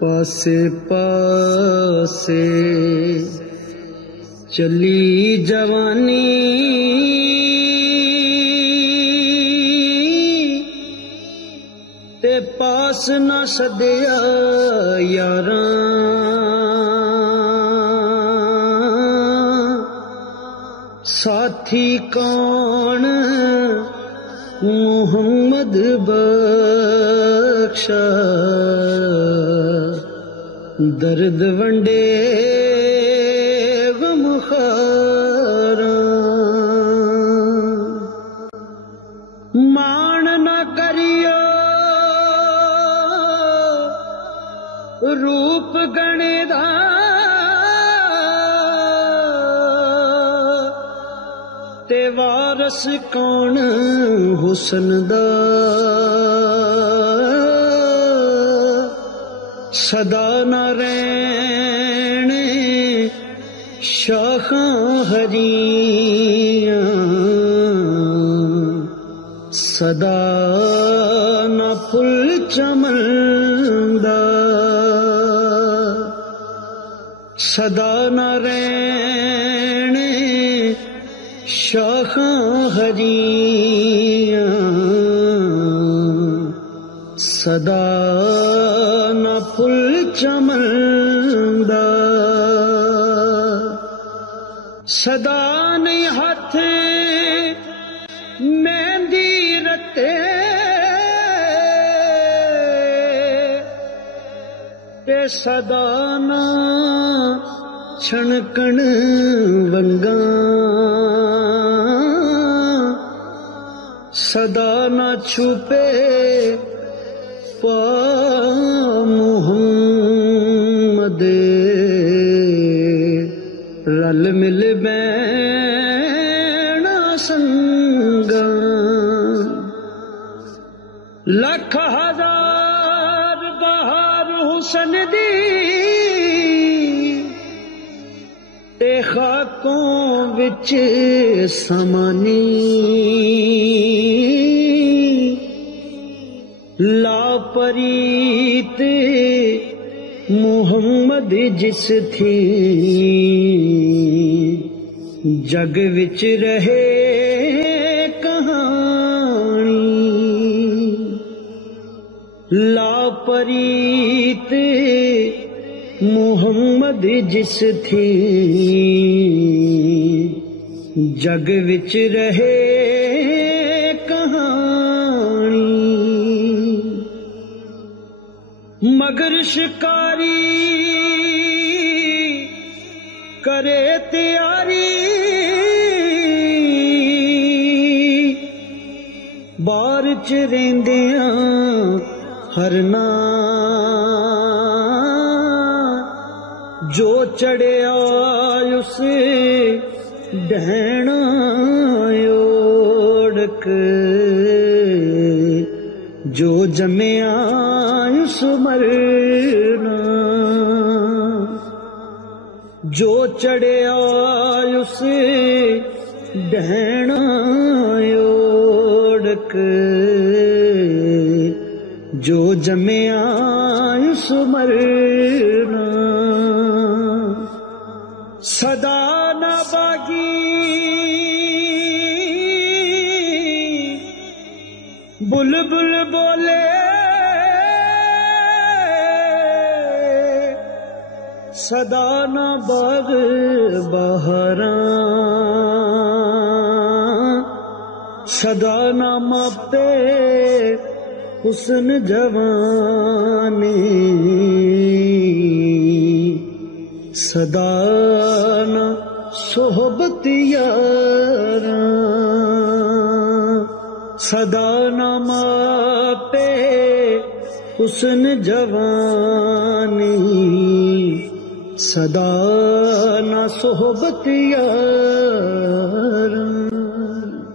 पासे पासे चली जवानी ते पास न सदिया यारां साथी कौन मुहम्मद बख्शा दर्द वंडे गमखारा मान न करियो रूप गणे दा ते वारस कौन हुसन दा सदा न रहने शाखां हरियां सदा न फुल चमनदा सदा न रहने शाखां हरियां सदा न फुल चमनदा सदा नहीं हाथ मेहंदी रते ते सदा न छणकण वंगा सदा न छुपे पा मुहम्मद रल मिल बैना संगा लख हजार बहार हुसन दी ते खाकों विच समानी लापरीत मुहम्मद जिस थी जग विच रहे कहानी लापरीत मुहम्मद जिस थी जग विच रहे कहानी मगर शिकारी करे तैयारी बार च रेंदियां हरना जो चढ़िया उस डहना ओढ़क जो जमिया उस मरना जो चढ़िया उस डहना ओढ़क जो जमिया उस मरना सदा न बागी बुलबुल बोले सदा न बाग बहारां सदा न मापे हुस्न जवानी सदा न सोहबत यारां सदा न मापे हुस्न जवानी सदा न सोहबत यारां